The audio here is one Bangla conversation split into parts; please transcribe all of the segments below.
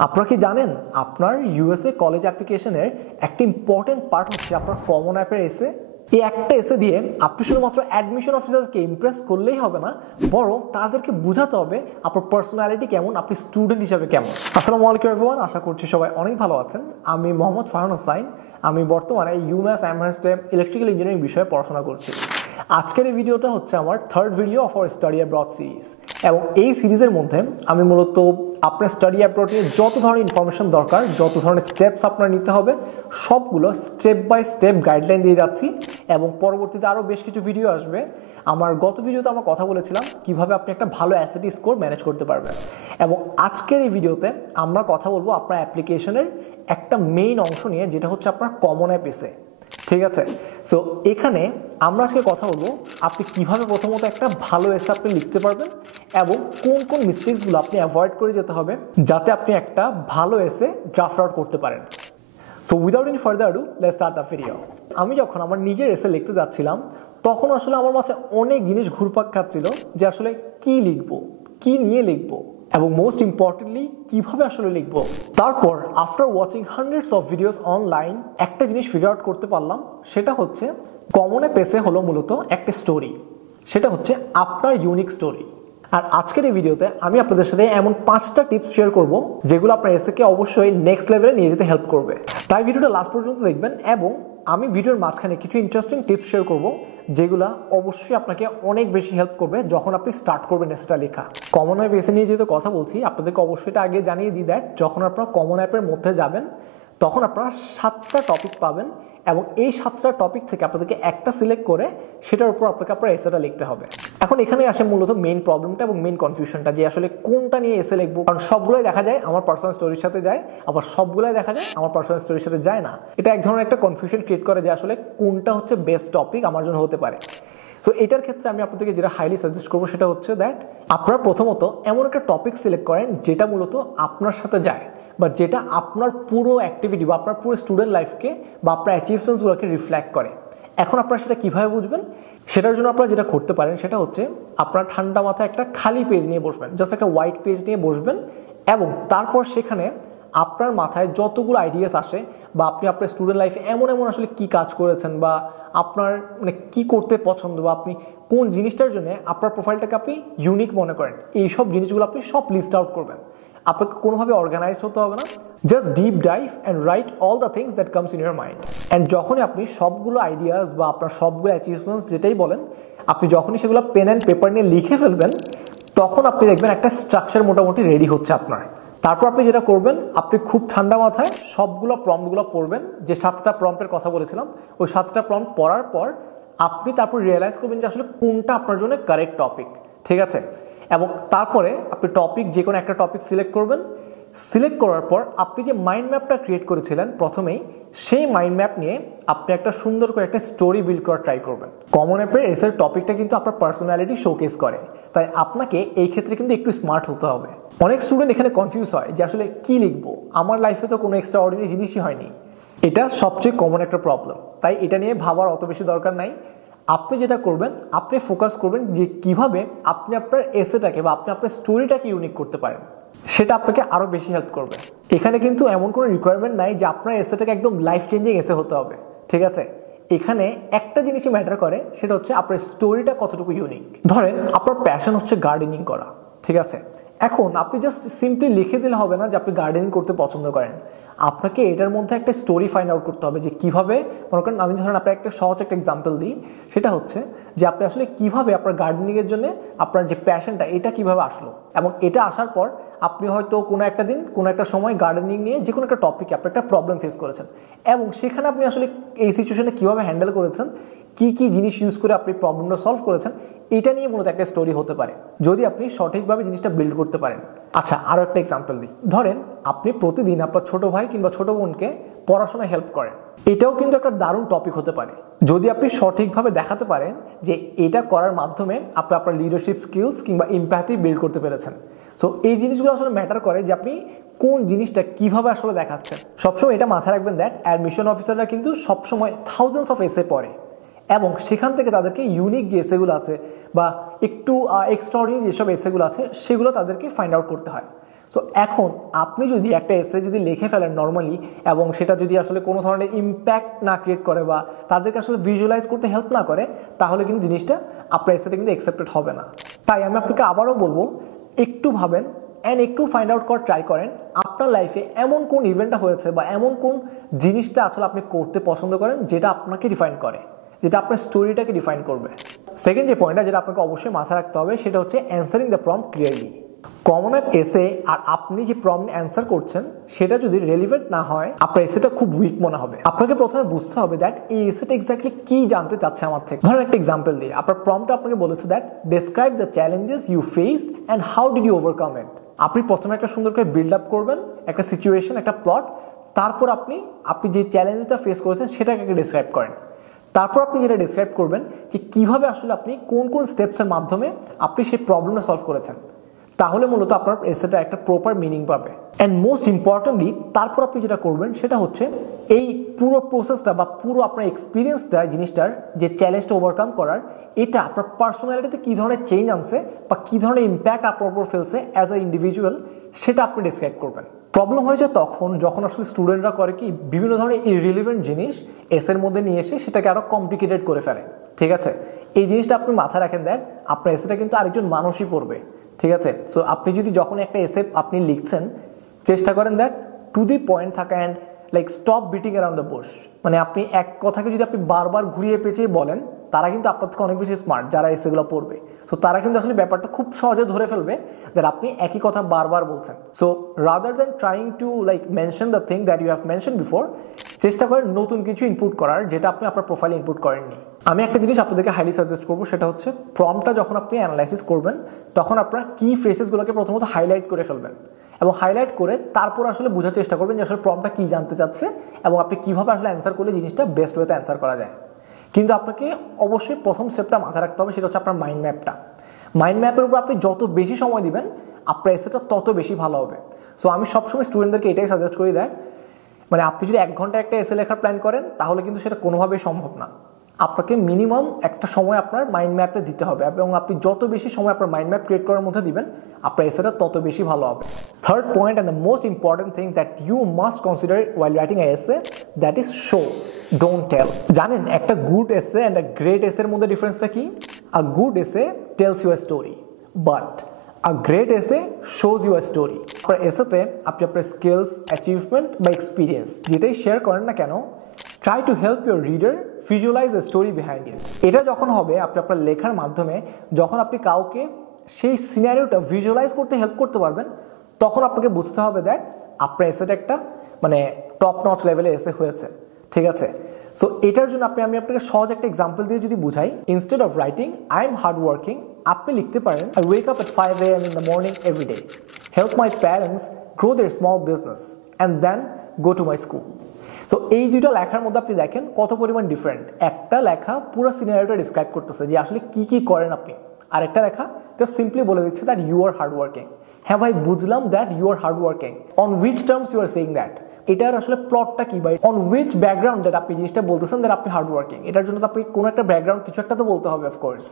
আপনারা কি জানেন আপনার ইউএসএ কলেজ অ্যাপ্লিকেশনের একটা ইম্পর্টেন্ট পার্ট হচ্ছে আপনার কমন অ্যাপের এসে। এই একটা এসে দিয়ে আপনি শুধুমাত্র অ্যাডমিশন অফিসারকে ইমপ্রেস করলেই হবে না, বরং তাদেরকে বোঝাতে হবে আপনার পার্সোনালিটি কেমন, আপনি স্টুডেন্ট হিসেবে কেমন। আসসালামু আলাইকুম এভরিওয়ান, আশা করছি সবাই অনেক ভালো আছেন। আমি মোহাম্মদ ফারহান হোসাইন, আমি বর্তমানে ইউম্যাস অ্যামহার্স্টে ইলেকট্রিক্যাল ইঞ্জিনিয়ারিং বিষয়ে পড়াশোনা করছি। আজকের এই ভিডিওটা হচ্ছে আমার third video of our study abroad series, এবং এই সিরিজের মধ্যে আমি মূলত আপনার স্টাডি অ্যাব্রড নিয়ে যত ধরনের ইনফরমেশন দরকার, যত ধরনের স্টেপস আপনার নিতে হবে, সবগুলো স্টেপ বাই স্টেপ গাইডলাইন দিয়ে যাচ্ছি। এবং পরবর্তীতে আরও বেশ কিছু ভিডিও আসবে। আমার গত ভিডিওতে আমরা কথা বলেছিলাম কিভাবে আপনি একটা ভালো অ্যাসিটি স্কোর ম্যানেজ করতে পারবেন, এবং আজকের এই ভিডিওতে আমরা কথা বলবো আপনার অ্যাপ্লিকেশনের একটা মেইন অংশ নিয়ে, যেটা হচ্ছে আপনার কমন অ্যাপ এসে। ঠিক আছে, সো এখানে আমরা আজকে কথা বলবো আপনি কিভাবে প্রথমত একটা ভালো এসে আপনি লিখতে পারবেন, এবং কোন কোন মিস্টেকসগুলো আপনি অ্যাভয়েড করে যেতে হবে যাতে আপনি একটা ভালো এসে ড্রাফট আউট করতে পারেন। So without any further do, let's start the video. আমি যখন আমার নিজের এসে লিখতে যাচ্ছিলাম, তখন আসলে আমার মাথায় অনেক জিনিস ঘুরপাক খাচ্ছিল যে আসলে কি লিখবো, কি নিয়ে লিখবো, এবং মোস্ট ইম্পর্টেন্টলি কিভাবে আসলে লিখবো। তারপর after watching hundreds of videos online একটা জিনিস ফিগার আউট করতে পারলাম, সেটা হচ্ছে কমন অ্যাপ এসে হলো মূলত একটা স্টোরি, সেটা হচ্ছে আপনার ইউনিক স্টোরি। আর আজকের এই ভিডিওতে আমি আপনাদের সাথে এমন 5টা টিপস শেয়ার করব যেগুলো আপনার এসেকে অবশ্যই নেক্সট লেভেলে নিয়ে যেতে হেল্প করবে। তাই ভিডিওটা লাস্ট পর্যন্ত দেখবেন, এবং আমি ভিডিওর মাঝখানে কিছু ইন্টারেস্টিং টিপস শেয়ার করব যেগুলো অবশ্যই আপনাকে অনেক বেশি হেল্প করবে যখন আপনি স্টার্ট করবেন এসেটা লেখা। কমন অ্যাপ এসে নিয়ে যেহেতু কথা বলছি, আপনাদেরকে অবশ্যই এটা আগে জানিয়ে দিই দ্যাট যখন আপনারা কমন অ্যাপের মধ্যে যাবেন, তখন আপনারা 7টা টপিক পাবেন, এবং এই 7টা টপিক থেকে আপনাদেরকে একটা সিলেক্ট করে সেটার উপর আপনাকে আপনার এসেটা লিখতে হবে। এখন এখানে আসে মূলত মেইন প্রবলেমটা এবং মেইন কনফিউশনটা, যে আসলে কোনটা নিয়ে এসে লিখবো। কারণ সবগুলোই দেখা যায় আমার পার্সোনাল স্টোরির সাথে যায়, আবার সবগুলোই দেখা যায় আমার পার্সোনাল স্টোরির সাথে যায় না। এটা এক ধরনের একটা কনফিউশন ক্রিয়েট করে যে আসলে কোনটা হচ্ছে বেস্ট টপিক আমার জন্য হতে পারে। সো এটার ক্ষেত্রে আমি আপনাদেরকে যেটা হাইলি সাজেস্ট করবো সেটা হচ্ছে দ্যাট আপনারা প্রথমত এমন একটা টপিক সিলেক্ট করেন যেটা মূলত আপনার সাথে যায়, বা যেটা আপনার পুরো অ্যাক্টিভিটি বা আপনার পুরো স্টুডেন্ট লাইফকে বা আপনার অ্যাচিভমেন্টসগুলোকে রিফ্লেক্ট করে। এখন আপনারা সেটা কীভাবে বুঝবেন, সেটার জন্য আপনারা যেটা করতে পারেন সেটা হচ্ছে আপনার ঠান্ডা মাথায় একটা খালি পেজ নিয়ে বসবেন, জাস্ট একটা হোয়াইট পেজ নিয়ে বসবেন, এবং তারপর সেখানে আপনার মাথায় যতগুলো আইডিয়াস আসে, বা আপনি আপনার স্টুডেন্ট লাইফে এমন এমন আসলে কী কাজ করেছেন, বা আপনার মানে কী করতে পছন্দ, বা আপনি কোন জিনিসটার জন্য আপনার প্রোফাইলটাকে আপনি ইউনিক মনে করেন, এইসব জিনিসগুলো আপনি সব লিস্ট আউট করবেন। আপনাকে কোনোভাবে অর্গানাইজড হতে হবে না, just deep dive and right all the things that comes in your mind. And যখনই আপনি সবগুলো আইডিয়াস বা আপনার সবগুলো অ্যাচিভমেন্টস যেটাই বলেন, আপনি যখনই সেগুলো পেন অ্যান্ড পেপার নিয়ে লিখে ফেলবেন, তখন আপনি দেখবেন একটা স্ট্রাকচার মোটামুটি রেডি হচ্ছে আপনার। তারপর আপনি যেটা করবেন, আপনি খুব ঠান্ডা মাথায় সবগুলো প্রম্পটগুলো পড়বেন, যে 7টা প্রম্পটের কথা বলেছিলাম, ওই 7টা প্রম্পট পড়ার পর আপনি তারপর রিয়েলাইজ করবেন যে আসলে কোনটা আপনার জন্য কারেক্ট টপিক। ঠিক আছে, এবং তারপরে আপনি টপিক যে কোনো একটা টপিক সিলেক্ট করবেন। সিলেক্ট করার পর আপনি যে মাইন্ড ম্যাপটা ক্রিয়েট করেছিলেন প্রথমেই, সেই মাইন্ড ম্যাপ নিয়ে আপনি একটা সুন্দর করে একটা স্টোরি বিল্ড করার ট্রাই করবেন। কমন অ্যাপের এসের টপিকটা কিন্তু আপনার পার্সোনালিটি শোকেস করে, তাই আপনাকে এই ক্ষেত্রে কিন্তু একটু স্মার্ট হতে হবে। অনেক স্টুডেন্ট এখানে কনফিউজ হয় যে আসলে কি লিখবো, আমার লাইফে তো কোনো এক্সট্রা অর্ডিনারি জিনিসই হয়নি। এটা সবচেয়ে কমন একটা প্রবলেম, তাই এটা নিয়ে ভাবার অত বেশি দরকার নাই। আপনি যেটা করবেন, আপনি ফোকাস করবেন যে কিভাবে আপনি আপনার এসেটাকে বা আপনি আপনার স্টোরিটাকে ইউনিক করতে পারেন, সেটা আপনাকে আরও বেশি হেল্প করবে। এখানে কিন্তু এমন কোনো রিকোয়ারমেন্ট নাই যে আপনার এসেটাকে একদম লাইফ চেঞ্জিং এসে হতে হবে। ঠিক আছে, এখানে একটা জিনিসই ম্যাটার করে, সেটা হচ্ছে আপনার স্টোরিটা কতটুকু ইউনিক। ধরেন আপনার প্যাশন হচ্ছে গার্ডেনিং করা, ঠিক আছে, এখন আপনি জাস্ট সিম্পলি লিখে দিলে হবে না যে আপনি গার্ডেনিং করতে পছন্দ করেন। আপনাকে এটার মধ্যে একটা স্টোরি ফাইন্ড আউট করতে হবে যে কীভাবে, মনে করেন আমি ধরেন আপনার একটা সহজ একটা এক্সাম্পল দিই, সেটা হচ্ছে যে আপনি আসলে কীভাবে আপনার গার্ডেনিংয়ের জন্য আপনার যে প্যাশনটা এটা কীভাবে আসলো, এবং এটা আসার পর আপনি হয়তো কোনো একটা দিন কোনো একটা সময় গার্ডেনিং নিয়ে যে কোনো একটা টপিকে আপনি একটা প্রবলেম ফেস করেছেন, এবং সেখানে আপনি আসলে এই সিচুয়েশনে কীভাবে হ্যান্ডেল করেছেন, কি কি জিনিস ইউজ করে আপনি প্রবলেমটা সলভ করেছেন, এটা নিয়ে মূলত একটা স্টোরি হতে পারে যদি আপনি সঠিকভাবে জিনিসটা বিল্ড করতে পারেন। আচ্ছা, আরও একটা এক্সাম্পল দিই। ধরেন আপনি প্রতিদিন আপনার ছোট ভাই কিংবা ছোট বোনকে পড়াশোনায় হেল্প করেন, এটাও কিন্তু একটা দারুণ টপিক হতে পারে যদি আপনি সঠিকভাবে দেখাতে পারেন যে এটা করার মাধ্যমে আপনি আপনার লিডারশিপ স্কিলস কিংবা এমপ্যাথি বিল্ড করতে পেরেছেন। সো এই জিনিসগুলো আসলে ম্যাটার করে যে আপনি কোন জিনিসটা কিভাবে আসলে দেখাচ্ছেন। সবসময় এটা মাথায় রাখবেন দ্যাট অ্যাডমিশন অফিসাররা কিন্তু সবসময় থাউজেন্ডস অফ এসে পড়ে, এবং সেখান থেকে তাদেরকে ইউনিক যে এসেগুলো আছে বা একটু এক্সট্রাঅর্ডিনারি যেসব এসেগুলো আছে সেগুলো তাদেরকে ফাইন্ড আউট করতে হয়। সো এখন আপনি যদি একটা এসে যদি লিখে ফেলেন নর্মালি এবং সেটা যদি আসলে কোনো ধরনের ইম্প্যাক্ট না ক্রিয়েট করে বা তাদেরকে আসলে ভিজুয়ালাইজ করতে হেল্প না করে, তাহলে কিন্তু জিনিসটা আপনার এসেটা কিন্তু অ্যাকসেপ্টেড হবে না। তাই আমি আপনাকে আবারও বলবো, একটু ভাবেন অ্যান্ড একটু ফাইন্ড আউট করার ট্রাই করেন আপনার লাইফে এমন কোন ইভেন্টটা হয়েছে বা এমন কোন জিনিসটা আসলে আপনি করতে পছন্দ করেন যেটা আপনাকে ডিফাইন করে, যেটা আপনার স্টোরিটাকে ডিফাইন করবে। সেকেন্ড যে পয়েন্টটা যেটা আপনাকে অবশ্যই মাথায় রাখতে হবে সেটা হচ্ছে answering the prompt clearly. Common app এসে আর আপনি যে প্রম্পট অ্যান্সার করছেন সেটা যদি রেলিভেন্ট না হয়, আপনার এসেটা খুব উইক মনে হবে। আপনাকে প্রথমে বুঝতে হবে দ্যাট এই এসেটা এক্স্যাক্টলি কি জানতে চাচ্ছে আমার থেকে। ধরেন একটা এক্সাম্পল দিই, আপনার প্রম্পটটা আপনাকে বলেছে that describe the challenges you faced and how did you overcome it. আপনি প্রথমে একটা সুন্দর করে বিল্ড আপ করবেন, একটা সিচুয়েশন, একটা প্লট, তারপর আপনি যে চ্যালেঞ্জটা ফেস করেছেন সেটাকে ডিসক্রাইব করেন। তারপর আপনি যেটা ডিসক্রাইব করবেন যে কিভাবে আসলে আপনি কোন কোন স্টেপসের মাধ্যমে আপনি সেই প্রবলেমটা সলভ করেছেন, তাহলে মূলত আপনার এসেটা একটা প্রপার মিনিং পাবে। অ্যান্ড মোস্ট ইম্পর্টেন্টলি তারপর আপনি যেটা করবেন সেটা হচ্ছে এই পুরো প্রসেসটা বা পুরো আপনার এক্সপিরিয়েন্সটা, জিনিসটার যে চ্যালেঞ্জটা ওভারকাম করার, এটা আপনার পার্সোনালিটিতে কী ধরনের চেঞ্জ আনছে বা কী ধরনের ইম্প্যাক্ট আপনার উপর ফেলছে অ্যাজ আ ইন্ডিভিজুয়াল, সেটা আপনি ডিসক্রাইব করবেন। প্রবলেম হয়ে যায় তখন যখন আসলে স্টুডেন্টরা করে কি, বিভিন্ন ধরনের ইররিলেভেন্ট জিনিস এসের মধ্যে নিয়ে এসে সেটাকে আরও কমপ্লিকেটেড করে ফেলে। ঠিক আছে, এই জিনিসটা আপনি মাথায় রাখেন দেন, আপনার এসেটা কিন্তু আরেকজন মানুষই পড়বে। ঠিক আছে, সো আপনি যদি যখন একটা এসে আপনি লিখছেন, চেষ্টা করেন দ্যাট টু দি পয়েন্ট থাকা and like stop beating around the Bush. মানে আপনি এক কথাকে যদি আপনি বারবার ঘুরিয়ে পেঁচিয়ে বলেন, তারা কিন্তু আপনার থেকে অনেক বেশি স্মার্ট যারা এসেগুলো পড়বে। সো তারা কিন্তু আসলে ব্যাপারটা খুব সহজে ধরে ফেলবে দ্যাট আপনি একই কথা বারবার বলছেন। So rather than trying to like mention the thing that you have mention before, চেষ্টা করেন নতুন কিছু ইনপুট করার যেটা আপনি আপনার প্রোফাইলে ইনপুট করেননি। আমি একটা জিনিস আপনাদেরকে হাইলি সাজেস্ট করবো, সেটা হচ্ছে প্রম্পটটা যখন আপনি অ্যানালাইসিস করবেন তখন আপনার কি ফ্রেসেসগুলোকে প্রথমত হাইলাইট করে ফেলবেন এবং হাইলাইট করে তারপর আসলে বোঝার চেষ্টা করবেন যে আসলে প্রম্পটটা কী জানতে চাচ্ছে এবং আপনি কীভাবে আসলে অ্যান্সার করলে জিনিসটা বেস্ট ওয়েতে অ্যান্সার করা যায়। কিন্তু আপনাকে অবশ্যই প্রথম স্টেপটা মাথায় রাখতে হবে, সেটা হচ্ছে আপনার মাইন্ড ম্যাপটা। মাইন্ড ম্যাপের উপর আপনি যত বেশি সময় দিবেন আপনার এসেটা তত বেশি ভালো হবে। সো আমি সবসময় স্টুডেন্টদেরকে এটাই সাজেস্ট করি দেয়, মানে আপনি যদি 1 ঘন্টা একটা এসে লেখার প্ল্যান করেন তাহলে কিন্তু সেটা কোনোভাবেই সম্ভব না। আপনাকে মিনিমাম একটা সময় আপনার মাইন্ড ম্যাপে দিতে হবে এবং আপনি যত বেশি সময় আপনার মাইন্ড ম্যাপ ক্রিয়েট করার মধ্যে দিবেন আপনার এসেটা তত বেশি ভালো হবে। Third point and the most important thing that you must consider while writing a essay, that is show, don't tell. জানেন একটা গুড এসে অ্যান্ড আ গ্রেট এসের মধ্যে ডিফারেন্সটা কি? A good essay tells you a story, but a great essay shows you a story. আপনার এসেতে আপনি আপনার স্কিলস, অ্যাচিভমেন্ট বা এক্সপিরিয়েন্স যেটাই শেয়ার করেন না কেন, try to help your reader visualise the story behind it. এটা যখন হবে আপনি আপনার লেখার মাধ্যমে, যখন আপনি কাউকে সেই সিনারিওটা ভিজুয়ালাইজ করতে হেল্প করতে পারবেন, তখন আপনাকে বুঝতে হবে দ্যাট আপনার এসেটা একটা মানে টপ নচ লেভেলে এসে হয়েছে। ঠিক আছে, সো এটার জন্য আমি আপনাকে সহজ একটা এক্সাম্পল দিয়ে যদি বুঝাই, instead of writing I am hard working, আপনি লিখতে পারেন I wake up at 5 AM in the morning every day, help my parents grow their small business and then go to my school. So এই দুইটা লেখার মধ্যে আপনি দেখেন কত পরিমাণ ডিফারেন্ট। একটা লেখা পুরো সিনারিওটা ডিসক্রাইব করতেছে যে আসলে কি কি করেন আপনি, আর একটা লেখা জাস্ট সিম্পলি বলে দিচ্ছে that you are hard working. হ্যাঁ ভাই বুঝলাম that you are hard working, on which terms you are saying that, এটার আসলে প্লটটা কি, ভাই অন উইচ ব্যাকগ্রাউন্ড দ্যাট আপনি জিনিসটা বলতেছেন দ্যাট আপনি হার্ড ওয়ার্কিং, এটার জন্য তো আপনি কোনো একটা ব্যাকগ্রাউন্ড কিছু একটা তো বলতে হবে অফকোর্স,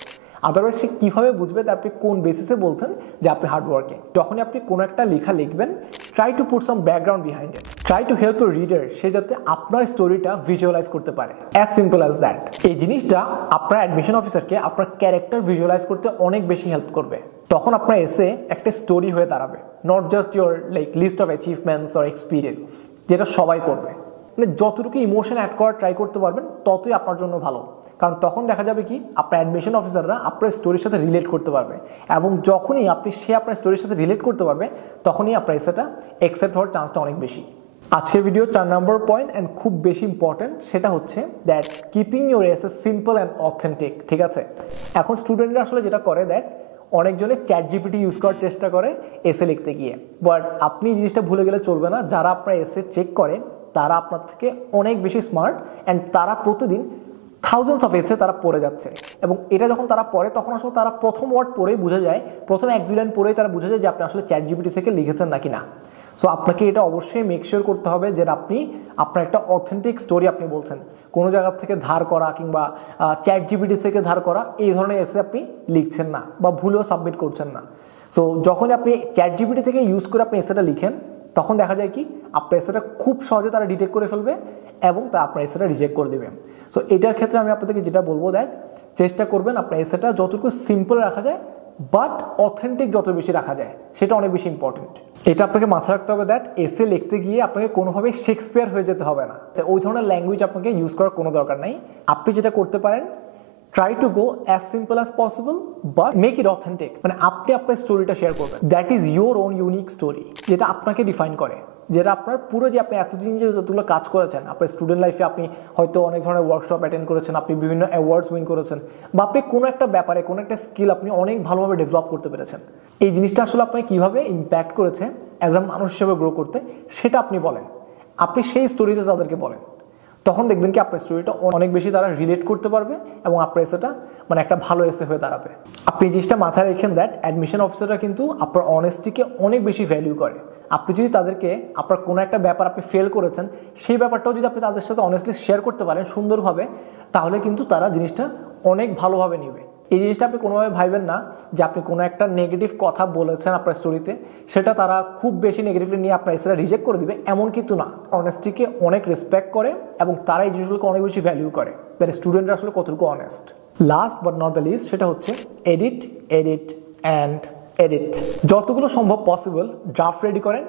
আদারওয়াইজ সে কীভাবে বুঝবে যে আপনি কোন বেসিসে বলছেন যে আপনি হার্ড ওয়ার্কিং। যখনই আপনি কোনো একটা লেখা লিখবেন, try to put some background behind it, try to help your reader, সে যাতে আপনার স্টোরিটা ভিজুয়ালাইজ করতে পারে, অ্যাজ সিম্পল অ্যাজ দ্যাট। এই জিনিসটা আপনার অ্যাডমিশন অফিসারকে আপনার ক্যারেক্টার ভিজুয়ালাইজ করতে অনেক বেশি হেল্প করবে। তখন আপনার এসে একটা স্টোরি হয়ে দাঁড়াবে, not just your like list of achievements or experience, যেটা সবাই করবে। মানে যতটুকু ইমোশন অ্যাড করার ট্রাই করতে পারবেন ততই আপনার জন্য ভালো, কারণ তখন দেখা যাবে কি আপনার অ্যাডমিশন অফিসাররা আপনার স্টোরির সাথে রিলেট করতে পারবে, এবং যখনই সে আপনার স্টোরির সাথে রিলেট করতে পারবে তখনই আপনার এসেটা অ্যাকসেপ্ট হওয়ার চান্সটা অনেক বেশি। আজকের ভিডিও 4 নম্বর পয়েন্ট অ্যান্ড খুব বেশি ইম্পর্টেন্ট, সেটা হচ্ছে দ্যাট কিপিং ইউর এসে সিম্পল অ্যান্ড অথেন্টিক। ঠিক আছে, এখন স্টুডেন্টরা আসলে যেটা করে দ্যাট অনেকজনে চ্যাট জিপিটি ইউজ করার চেষ্টা করে এসে লিখতে গিয়ে, বাট আপনি জিনিসটা ভুলে গেলে চলবে না, যারা আপনার এসে চেক করে তারা আপনার থেকে অনেক বেশি স্মার্ট অ্যান্ড তারা প্রতিদিন থাউজেন্ডস অফ এসে তারা পড়ে যাচ্ছে, এবং এটা যখন তারা পড়ে তখন আসলে তারা প্রথম ওয়ার্ড পড়েই বুঝে যায়, প্রথম 1-2 লাইন পড়েই তারা বুঝে যায় যে আপনি আসলে চ্যাট জিপিটি থেকে লিখেছেন নাকি না। সো আপনাকে এটা অবশ্যই মেক শিওর করতে হবে যে আপনি আপনার একটা অথেন্টিক স্টোরি আপনি বলছেন, কোনো জায়গা থেকে ধার করা কিংবা চ্যাট জিপিটি থেকে ধার করা এই ধরনের এসে আপনি লিখছেন না বা ভুলেও সাবমিট করছেন না। সো যখন আপনি চ্যাট জিপিটি থেকে ইউজ করে আপনি এসেটা লিখেন তখন দেখা যায় কি আপনার এসেটা খুব সহজে তারা ডিটেক্ট করে ফেলবে এবং তা আপনার এসেটা রিজেক্ট করে দেবে। সো এটার ক্ষেত্রে আমি আপনাদেরকে যেটা বলবো দ্যাট চেষ্টা করবেন আপনার এসেটা যতটুকু সিম্পল রাখা যায় বাট অথেন্টিক যত বেশি রাখা যায় সেটা অনেক বেশি ইম্পর্টেন্ট। এটা আপনাকে মাথায় রাখতে হবে দ্যাট এসে লিখতে গিয়ে আপনাকে কোনোভাবেই শেক্সপিয়ার হয়ে যেতে হবে না, ওই ধরনের ল্যাঙ্গুয়েজ আপনাকে ইউজ করার কোনো দরকার নাই। আপনি যেটা করতে পারেন try to go as simple as possible but make it authentic, মানে আপনি আপনার স্টোরিটা শেয়ার করবেন, that is your own unique story, যেটা আপনাকে ডিফাইন করে, যেটা আপনার পুরো যে আপনি এতদিন যে যতগুলো কাজ করেছেন আপনার স্টুডেন্ট লাইফে, আপনি হয়তো অনেক ধরনের ওয়ার্কশপ অ্যাটেন্ড করেছেন, আপনি বিভিন্ন অ্যাওয়ার্ডস উইন করেছেন, বা আপনি কোনো একটা ব্যাপারে কোনো একটা স্কিল আপনি অনেক ভালোভাবে ডেভেলপ করতে পেরেছেন, এই জিনিসটা আসলে আপনাকে কীভাবে ইম্প্যাক্ট করেছে অ্যাজ আ মানুষ হিসেবে গ্রো করতে সেটা আপনি বলেন, আপনি সেই স্টোরিতে তাদেরকে বলেন, তখন দেখবেন কি আপনার স্টোরিটা অনেক বেশি তারা রিলেট করতে পারবে এবং আপনার এসেটা মানে একটা ভালো এসে হয়ে দাঁড়াবে। আপনি এই জিনিসটা মাথায় রেখেন দ্যাট অ্যাডমিশন অফিসাররা কিন্তু আপনার অনেস্টিকে অনেক বেশি ভ্যালু করে। আপনি যদি তাদেরকে আপনার কোনো একটা ব্যাপার আপনি ফেল করেছেন সেই ব্যাপারটাও যদি আপনি তাদের সাথে অনেস্টলি শেয়ার করতে পারেন সুন্দরভাবে, তাহলে কিন্তু তারা জিনিসটা অনেক ভালোভাবে নেবে। এই জিনিসটা আপনি কোনোভাবে ভাববেন না যে আপনি কোনো একটা নেগেটিভ কথা বলেছেন আপনার স্টোরিতে, সেটা তারা খুব বেশি নেগেটিভলি নিয়ে আপনার এসেটা রিজেক্ট করে দিবে, এমন কিন্তু না। অনেস্টিকে অনেক রেসপেক্ট করে এবং তারা এই জিনিসগুলোকে অনেক বেশি ভ্যালু করে, তাদের স্টুডেন্টরা আসলে কতটুকু honest. Last but not the list, সেটা হচ্ছে এডিট এডিট অ্যান্ড এডিট। যতগুলো সম্ভব পসিবল ড্রাফট রেডি করেন,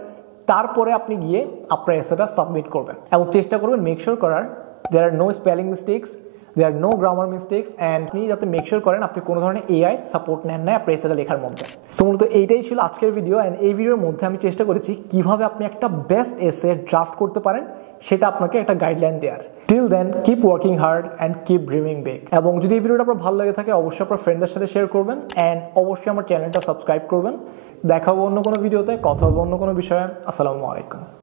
তারপরে আপনি গিয়ে আপনার এসেটা সাবমিট করবেন এবং চেষ্টা করবেন মেক শিওর করার there are no spelling mistakes, there are no grammar mistakes, and আপনি যাতে মেক শিওর করেন আপনি কোনো ধরনের এআই সাপোর্ট নেন না আপনার এসেটা লেখার মধ্যে। সো মূলত এইটাই ছিল আজকের ভিডিও, অ্যান্ড এই ভিডিওর মধ্যে আমি চেষ্টা করেছি কিভাবে আপনি একটা বেস্ট এসে ড্রাফট করতে পারেন সেটা আপনাকে একটা গাইডলাইন দেওয়ার। Till then keep working hard and keep dreaming big. এবং যদি এই ভিডিওটা আপনার ভালো লেগে থাকে অবশ্যই আপনার ফ্রেন্ডদের সাথে শেয়ার করবেন অ্যান্ড অবশ্যই আমার চ্যানেলটা সাবস্ক্রাইব করবেন। দেখা হবে অন্য কোনো ভিডিওতে, কথা হবে অন্য কোনো বিষয়ে। আসসালামু আলাইকুম।